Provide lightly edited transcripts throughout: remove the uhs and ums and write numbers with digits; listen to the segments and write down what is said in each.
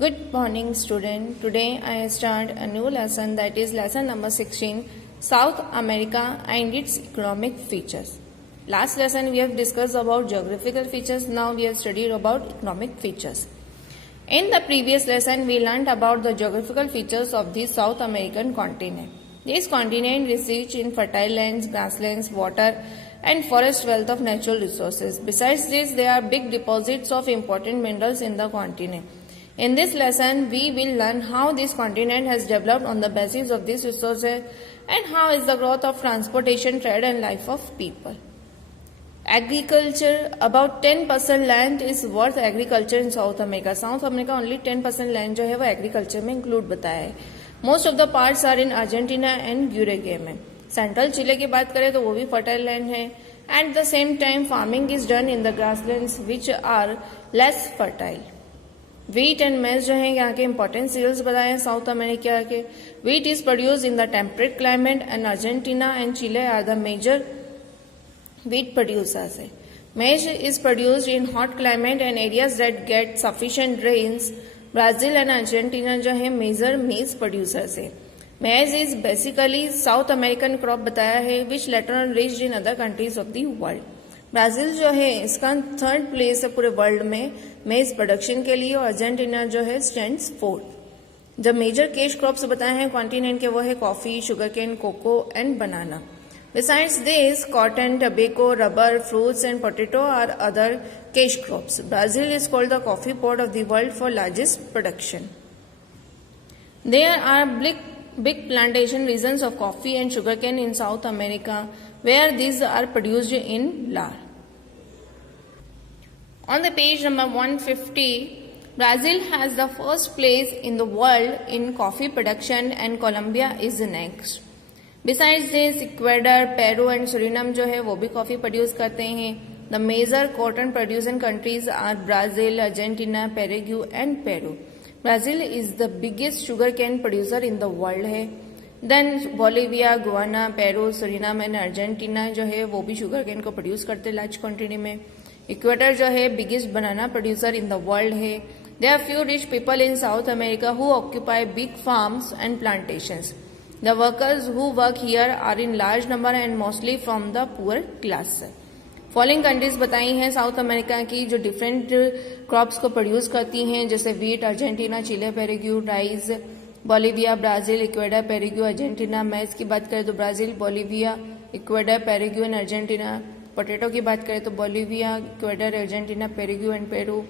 Good morning, student. Today I start a new lesson, that is lesson number 16, South America and its economic features. Last lesson we have discussed about geographical features. Now we have studied about economic features. In the previous lesson we learned about the geographical features of the South American continent. This continent is rich in fertile lands, grasslands, water and forest wealth of natural resources. Besides this, there are big deposits of important minerals in the continent. In this lesson, we will learn how this continent has developed on the basis of these resources and how is the growth of transportation, trade and life of people. Agriculture, about 10% land is worth agriculture in South America. South America only 10% land जो है वो agriculture में include बताया है. Most of the parts are in Argentina and Uruguay में. Central Chile की बात करें तो वो भी फर्टाइल लैंड है. At the same time farming is done in the grasslands which are less fertile. Wheat and maize जो है यहाँ के इंपॉर्टेंट सीरियल्स बताए हैं साउथ अमेरिका के. Wheat is produce in the temperate climate and Argentina and Chile are the major wheat producers है. Maize is produced in hot climate and areas that gate sufficient rains. Brazil and Argentina जो है major maize producers है. Maize is basically South American crop बताया है which later on reached in other countries of the world. Brazil जो है इसका third place है पूरे वर्ल्ड में मेज प्रोडक्शन के लिए और अर्जेंटीना जो है स्टैंड्स फोर्थ. जब मेजर कैश क्रॉप्स बताए हैं कॉन्टिनेंट के वो है coffee, sugar cane, cocoa and banana. Besides this cotton, tobacco, rubber, fruits and potato are other cash crops. Brazil is called the coffee port of the world for largest production. There are big plantation regions of coffee and sugarcane in South America where these are produced in large. On the page number 150, Brazil has the first place in the world in coffee production and Colombia is next. Besides this, Ecuador, Peru and Suriname जो है वो भी coffee produce करते हैं. The major cotton producing countries are Brazil, Argentina, Paraguay and Peru. Brazil is the biggest sugar cane producer in the world है. Then Bolivia, Guyana, Peru, Suriname and Argentina जो है वो भी शुगर कैन को produce करते हैं large quantity में. Ecuador जो है biggest banana producer in the world है. There are few rich people in South America who occupy big farms and plantations. The workers who work here are in large number and mostly from the poor class. Following countries बताई हैं South America की जो different crops को produce करती हैं, जैसे wheat Argentina, Chile, Paraguay, rice Bolivia, Brazil, Ecuador, Paraguay, Argentina. Maize की बात करें तो Brazil, Bolivia, Ecuador, Paraguay and Argentina. Potato की बात करें तो Bolivia, Ecuador, Argentina, Paraguay and Peru.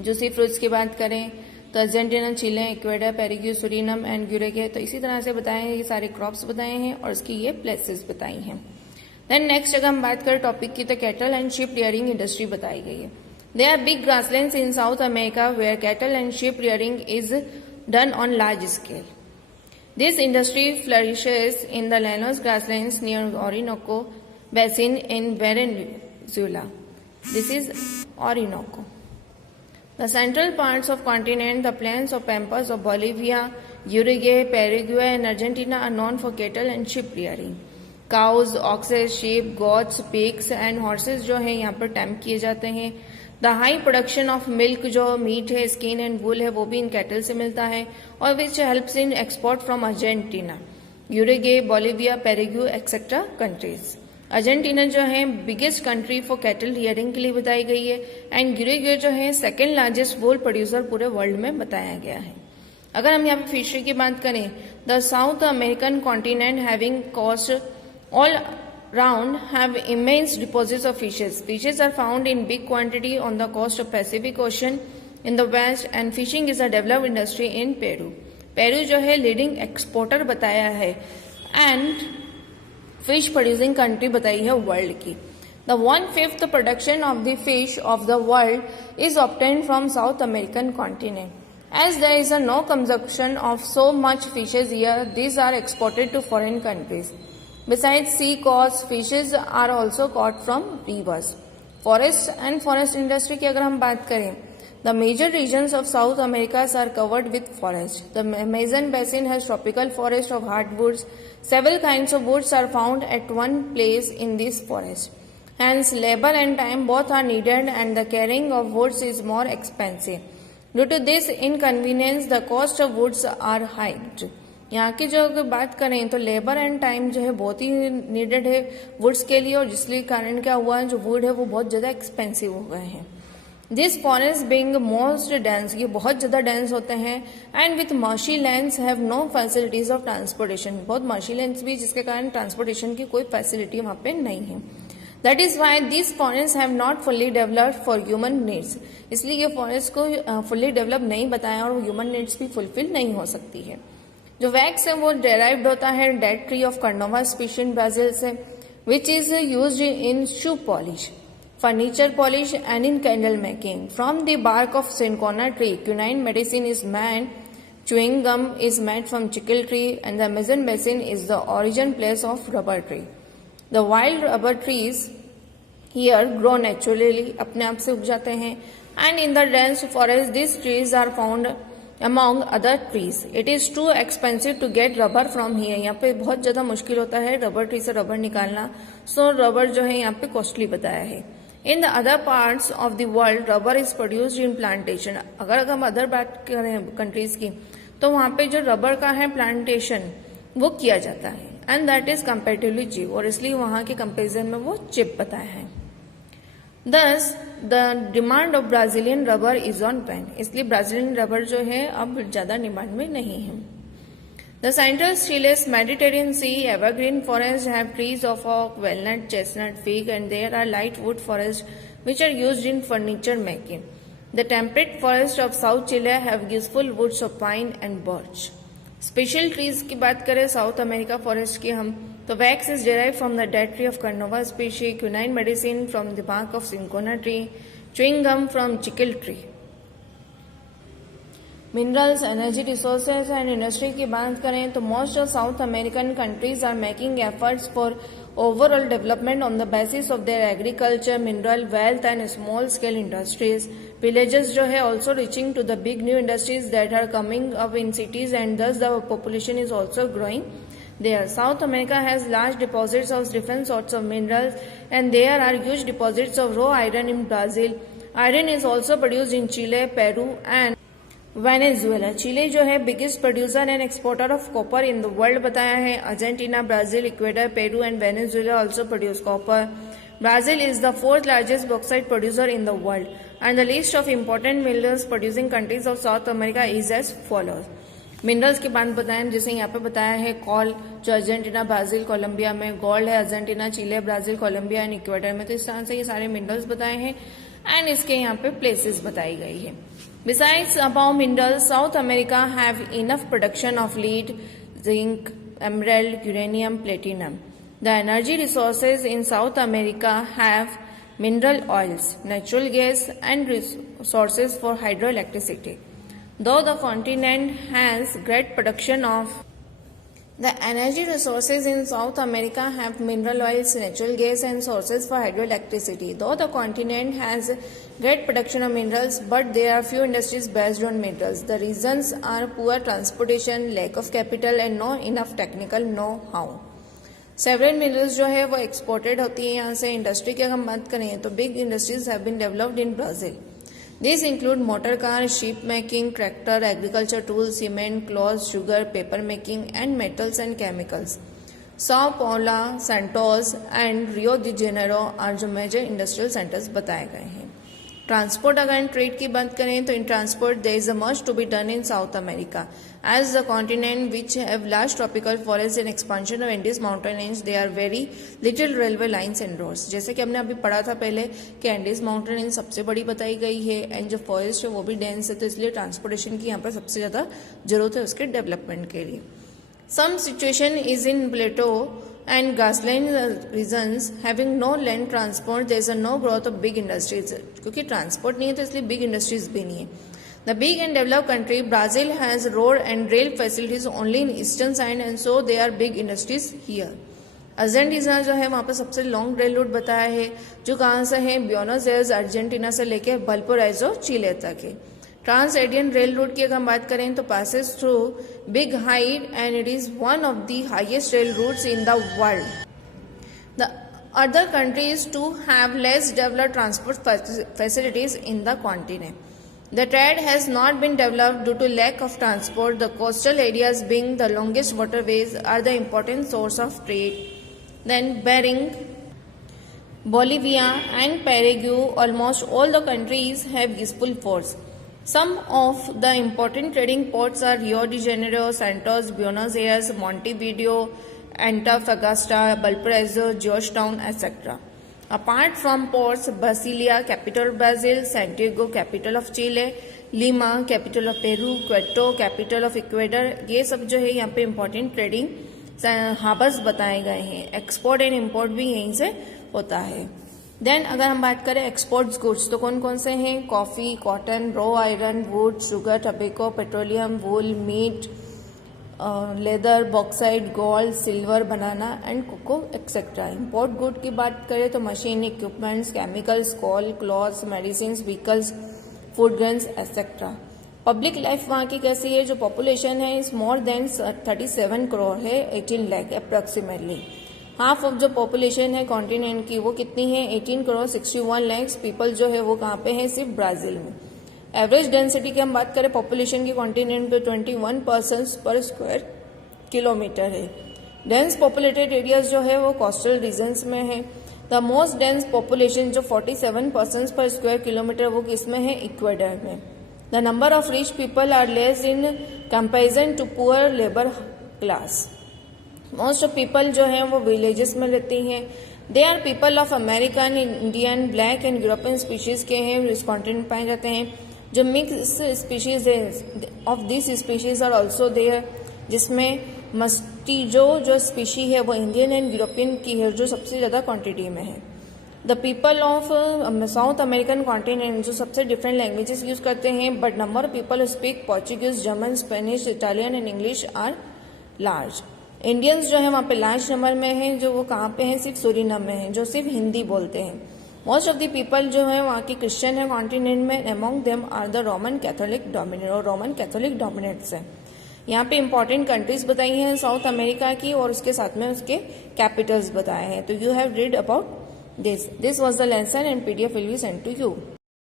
Juicy fruits की बात करें तो Argentina, Chile, Ecuador, Paraguay, Suriname and Uruguay. तो इसी तरह से बताए हैं, ये सारे क्रॉप्स बताए हैं और इसकी ये प्लेसेस बताई हैं. देन नेक्स्ट अगर हम बात करें टॉपिक की तो cattle and sheep rearing industry बताई गई है. There are big grasslands in South America where cattle and sheep rearing is done on large scale. This industry flourishes in the llanos grasslands near Orinoco basin in Venezuela. This is Orinoco. The central parts of continent, the plains of Pampas of Bolivia, Uruguay, Paraguay and Argentina are known for cattle and sheep rearing. Cows, oxes, sheep, goats, pigs and horses जो है यहाँ पर tame किए जाते हैं. The high production of milk जो meat है, skin and wool है वो भी इन कैटल से मिलता है और which helps in export from Argentina, Uruguay, Bolivia, Paraguay etcetera countries. Argentina जो है biggest country for cattle rearing के लिए बताई गई है एंड यूरुग्वे जो है सेकेंड लार्जेस्ट वूल प्रोड्यूसर पूरे वर्ल्ड में बताया गया है. अगर हम यहाँ पे फिशरी की बात करें, the South American continent having coast all round have immense deposits of fishes. Fishes are found in big quantity on the coast of Pacific Ocean in the west and fishing is a developed industry in Peru. Peru जो है leading exporter बताया है and fish producing country बताई है world की. The 1/5 production of the fish of the world is obtained from South American continent. As there is no consumption of so much fishes here, these are exported to foreign countries. Besides sea coast, fishes are also caught from rivers. Forest and forest industry की अगर हम बात करें, the major regions of South America are covered with forest. The Amazon basin has tropical forest of hardwoods. Several kinds of woods are found at one place in this forest. Hence, labor and time both are needed and the carrying of woods is more expensive. Due to this inconvenience the cost of woods are hide. यहाँ की जो अगर बात करें तो labour and time जो है बहुत ही नीडेड है वुड्स के लिए, और जिसके कारण क्या हुआ है जो वुड है वो बहुत ज्यादा एक्सपेंसिव हो गए हैं। This forest being most dense, ये बहुत ज्यादा डेंस होते हैं, and with marshy lands have no facilities of transportation, बहुत मर्शी लैंड्स भी जिसके कारण ट्रांसपोर्टेशन की कोई फैसिलिटी वहां पे नहीं है। That is why this forest have not fully developed for human needs, इसलिए ये फॉरेस्ट को फुल्ली डेवलप नहीं बताया और ह्यूमन नीड्स भी फुलफिल नहीं हो सकती है। जो वैक्स है वो डेराइव्ड होता है dead tree of carnauba species Brazil से, which is used in shoe polish, furniture polish and in candle making. From the bark of cinchona tree, quinine medicine is made. Chewing gum is made from chicle tree, and the Amazon basin is the origin place of rubber tree. The wild rubber trees here grow naturally, अपने आप से उग जाते हैं, and in the dense forest these trees are found among other trees. It is too expensive to get rubber from here. यहाँ पे बहुत ज्यादा मुश्किल होता है रबर ट्री से रबर निकालना, so रबर जो है यहाँ पे कॉस्टली बताया है। In the other parts of the world, rubber is produced in plantation. अगर हम अदर बात करें कंट्रीज की तो वहां पे जो रबर का है प्लांटेशन वो किया जाता है, and that is comparatively cheap, और इसलिए वहां के कंपेरिजन में वो चिप बताया है। Thus, the demand of Brazilian rubber is on pen. इसलिए ब्राजीलियन रबर जो है अब ज्यादा डिमांड में नहीं है। The central Chile's Mediterranean Sea evergreen forests have trees of oak, walnut, chestnut, fig, and there are light wood forests which are used in furniture making. The temperate forests of South Chile have useful woods of pine and birch. Special trees की बात करें south America forest की हम तो wax is derived from the dead tree of Carnauba species, quinine medicine from the bark of cinchona tree, chewing gum from chicle tree. Minerals, energy resources and industry की बात करें तो most of South American countries are making efforts for overall development on the basis of their agriculture, mineral wealth and small scale industries. Villages जो है also reaching to the big new industries that are coming up in cities and thus the population is also growing there. South America has large deposits of different sorts of minerals, and there are huge deposits of raw iron in Brazil. Iron is also produced in Chile, Peru and Venezuela. Chile जो है biggest producer and exporter of copper in the world बताया है। Argentina, Brazil, Ecuador, Peru and Venezuela also produce copper. Brazil is the fourth largest bauxite producer in the world, and the list of important minerals producing countries of South America is as follows. Minerals की बात बताएं जैसे यहाँ पे बताया है coal जो Argentina, Brazil, Colombia में, गोल्ड है Argentina, Chile, Brazil, Colombia and Ecuador में। तो इस तरह से ये सारे मिनरल्स बताए हैं एंड इसके यहाँ पे प्लेसेस बताई गई है। Besides above minerals, South America have enough production of lead, zinc, emerald, uranium, platinum. The energy resources in South America have mineral oils, natural gas and resources for hydroelectricity. Though the continent has great production of the energy resources in South America have mineral oils, natural gas and sources for hydroelectricity. Though the continent has great production of minerals, but there are few industries based on minerals. The reasons are poor transportation, lack of capital and no enough technical know-how. Several minerals जो है वो exported होती है यहाँ से। Industry की अगर हम बात करें तो big industries have been developed in Brazil. These include motor car, ship making, tractor, agriculture tools, cement, cloth, sugar, paper making, and metals and chemicals. Sao Paulo, Santos, and Rio de Janeiro are जो major industrial centres बताए गए हैं। Transport अगर trade की बात करें तो in transport there is a much to be done in South America as the continent which have large tropical forest and expansion of Andes mountain range they are very little railway lines and roads. जैसे कि हमने अभी पढ़ा था पहले कि Andes mountain range सबसे बड़ी बताई गई है एंड जो फॉरेस्ट है वो भी डेंस है, तो इसलिए ट्रांसपोर्टेशन की यहाँ पर सबसे ज्यादा जरूरत है उसके डेवलपमेंट के लिए। Same situation is in plateau and grassland regions having no land transport, there is a no growth of big industries. क्योंकि ट्रांसपोर्ट नहीं है तो इसलिए बिग इंडस्ट्रीज भी नहीं है। The big and developed country Brazil has road and rail facilities only in eastern side and so there are big industries here. Argentina जो है वहाँ पर सबसे लॉन्ग रेल रूट बताया है जो कहाँ से है ब्यूनस एयर्स अर्जेंटीना से लेके वल्पराइजो चिले तक है। ट्रांस एडियन रेल रूट की अगर हम बात करें तो passes through big height and it is one of the highest rail routes in the world. The other countries too have less developed transport facilities in the continent. The trade has not been developed due to lack of transport. The coastal areas, being the longest waterways, are the important source of trade. Then Bering, Bolivia and Paraguay, almost all the countries have useful ports. Some of the important trading ports are Rio de Janeiro, Santos, Buenos Aires, Montevideo, Antofagasta, Valparaiso, Georgetown, etc. Apart from ports, Brasilia, capital of Brazil, Santiago, capital of Chile, Lima, capital of Peru, Quito, capital of Ecuador, ये सब जो है यहाँ पे important trading harbours बताए गए हैं. Export and import भी यहीं से होता है. देन अगर हम बात करें एक्सपोर्ट्स गुड्स तो कौन कौन से हैं? Coffee, cotton, raw iron, wood, sugar, tobacco, petroleum, wool, meat, leather, bauxite, gold, silver, banana and cocoa etcetera. Import good की बात करें तो machine, equipments, chemicals, coal, clothes, medicine, vehicles, food grains etcetera. Public life वहाँ की कैसी है? जो population है इज मोर देन 37 करोड़ है, 18 लाख अप्रोक्सीमेटली. हाफ ऑफ जो पॉपुलेशन है कॉन्टिनेंट की वो कितनी है? 18 करोड़ 61 लाख पीपल जो है वो कहाँ पे है? सिर्फ ब्राजील में. एवरेज डेंसिटी की हम बात करें पॉपुलेशन की कॉन्टिनेंट पे 21 पर्सन्स पर स्क्वायर किलोमीटर है. डेंस पॉपुलेटेड एरियाज जो है वो कोस्टल रीजन्स में है. द मोस्ट डेंस पॉपुलेशन जो 47 पर्सन्स पर स्क्वायर किलोमीटर वो किसमें है? इक्वेडर में. The number of rich people are less in comparison to poor labour class. Most of people जो है वो विलेजेस में रहती हैं. They are people of American, Indian, black and European species के हैं, इस कॉन्टिनेंट पाए जाते हैं. जो मिक्स स्पीशीज है of this species are also there, जिसमें मस्टीजो जो स्पीशी है वो इंडियन एंड यूरोपियन की है जो सबसे ज्यादा क्वांटिटी में है. The people of South American continent जो सबसे डिफरेंट लैंग्वेजेस यूज करते हैं, but number of people speak Portuguese, German, Spanish, Italian and English are large. Indians जो है वहाँ पे लार्ज नंबर में है. जो वो कहाँ पे हैं? सिर्फ सूरीनाम में है, जो सिर्फ हिंदी बोलते हैं. मोस्ट ऑफ द पीपल जो है वहाँ की क्रिश्चियन है कॉन्टिनेंट में. Among them are the Roman Catholic dominate और रोमन कैथोलिक डोमिनेट्स हैं. यहाँ पे इंपॉर्टेंट कंट्रीज बताई हैं साउथ अमेरिका की और उसके साथ में उसके कैपिटल्स बताए हैं. तो you have read about this. This was the lesson and PDF will be sent to you.